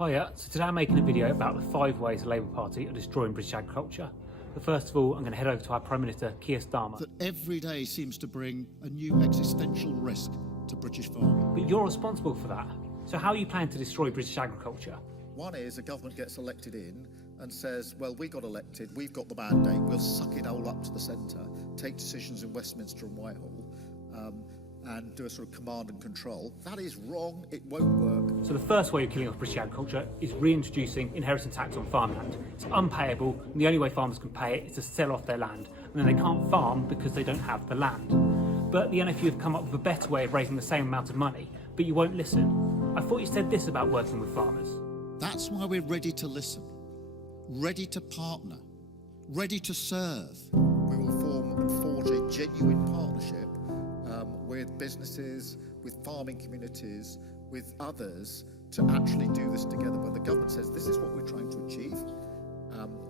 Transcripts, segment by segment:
Hiya, so today I'm making a video about the 5 ways the Labour Party are destroying British agriculture. But first of all, I'm going to head over to our Prime Minister, Keir Starmer. That every day seems to bring a new existential risk to British farming. But you're responsible for that. So how are you planning to destroy British agriculture? One is a government gets elected in and says, well, we got elected, we've got the mandate, we'll suck it all up to the centre, take decisions in Westminster and Whitehall, and do a sort of command and control. That is wrong, it won't work. So the first way you're killing off British agriculture is reintroducing inheritance tax on farmland. It's unpayable, and the only way farmers can pay it is to sell off their land, and then they can't farm because they don't have the land. But the NFU have come up with a better way of raising the same amount of money, but you won't listen. I thought you said this about working with farmers. That's why we're ready to listen, ready to partner, ready to serve. We will form and forge a genuine partnership with businesses, with farming communities, with others to actually do this together, where the government says this is what we're trying to achieve,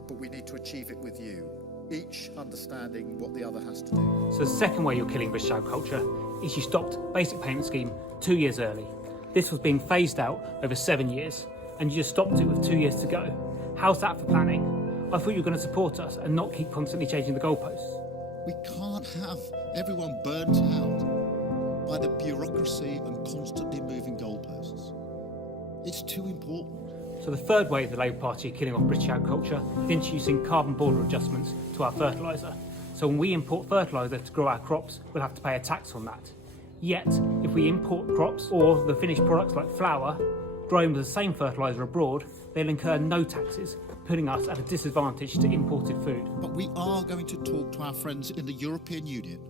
but we need to achieve it with you, each understanding what the other has to do. So the second way you're killing British agriculture is you stopped basic payment scheme 2 years early. This was being phased out over 7 years, and you just stopped it with 2 years to go. How's that for planning? I thought you were going to support us and not keep constantly changing the goalposts. We can't have everyone burnt out by the bureaucracy and constantly moving goalposts. It's too important. So the third way the Labour Party are killing off British agriculture is introducing carbon border adjustments to our fertiliser. So when we import fertiliser to grow our crops, we'll have to pay a tax on that. Yet, if we import crops or the finished products like flour, grown with the same fertiliser abroad, they'll incur no taxes, putting us at a disadvantage to imported food. But we are going to talk to our friends in the European Union,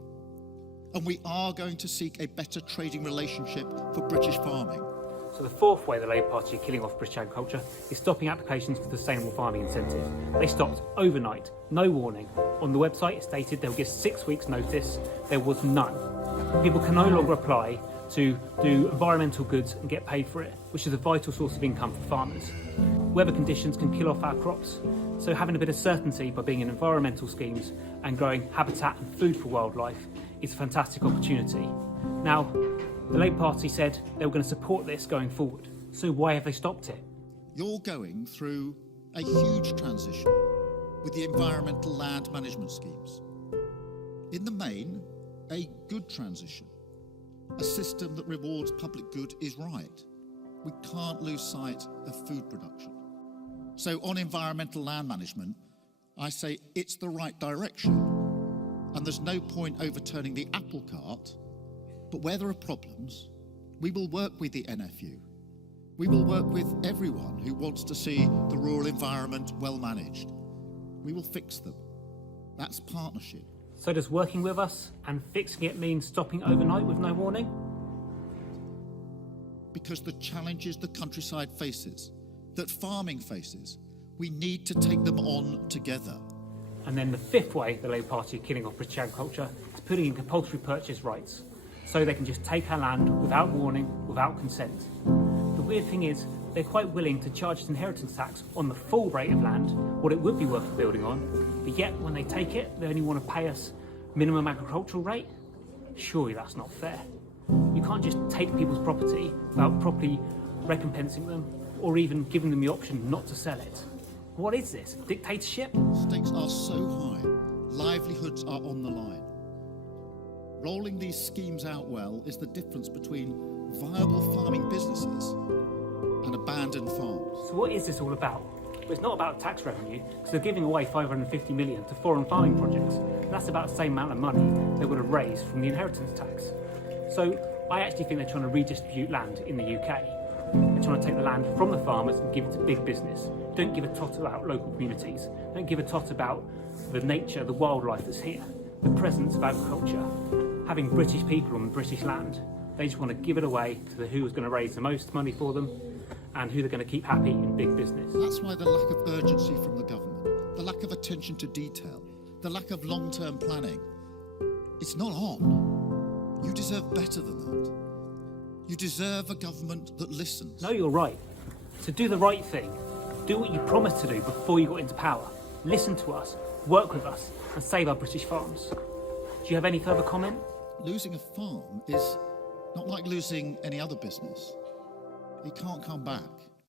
and we are going to seek a better trading relationship for British farming. So the fourth way the Labour Party are killing off British agriculture is stopping applications for the sustainable farming incentive. They stopped overnight, no warning. On the website it stated they'll give 6 weeks notice. There was none. People can no longer apply to do environmental goods and get paid for it, which is a vital source of income for farmers. Weather conditions can kill off our crops, so having a bit of certainty by being in environmental schemes and growing habitat and food for wildlife is a fantastic opportunity. Now, the Labour Party said they were going to support this going forward, so why have they stopped it? You're going through a huge transition with the environmental land management schemes. In the main, a good transition. A system that rewards public good is right. We can't lose sight of food production. So on environmental land management, I say it's the right direction, and there's no point overturning the apple cart. But where there are problems, we will work with the NFU. We will work with everyone who wants to see the rural environment well managed. We will fix them. That's partnership. So does working with us and fixing it mean stopping overnight with no warning? Because the challenges the countryside faces, that farming faces, we need to take them on together. And then the fifth way the Labour Party are killing off British agriculture is putting in compulsory purchase rights, so they can just take our land without warning, without consent. The weird thing is, they're quite willing to charge us inheritance tax on the full rate of land, what it would be worth building on, but yet when they take it, they only want to pay us minimum agricultural rate? Surely that's not fair. You can't just take people's property without properly recompensing them, or even giving them the option not to sell it. What is this, dictatorship? Stakes are so high, livelihoods are on the line. Rolling these schemes out well is the difference between viable farming businesses and abandoned farms. So what is this all about? Well, it's not about tax revenue, because they're giving away 550 million to foreign farming projects. And that's about the same amount of money they would have raised from the inheritance tax. So I actually think they're trying to redistribute land in the UK. They're trying to take the land from the farmers and give it to big business. Don't give a tot about local communities. Don't give a tot about the nature, the wildlife that's here, the presence of agriculture, having British people on British land. They just want to give it away to who's going to raise the most money for them and who they're going to keep happy in big business. That's why the lack of urgency from the government, the lack of attention to detail, the lack of long-term planning, it's not on. You deserve better than that. You deserve a government that listens. No, you're right. So do the right thing. Do what you promised to do before you got into power. Listen to us, work with us, and save our British farms. Do you have any further comment? Losing a farm is not like losing any other business. It can't come back.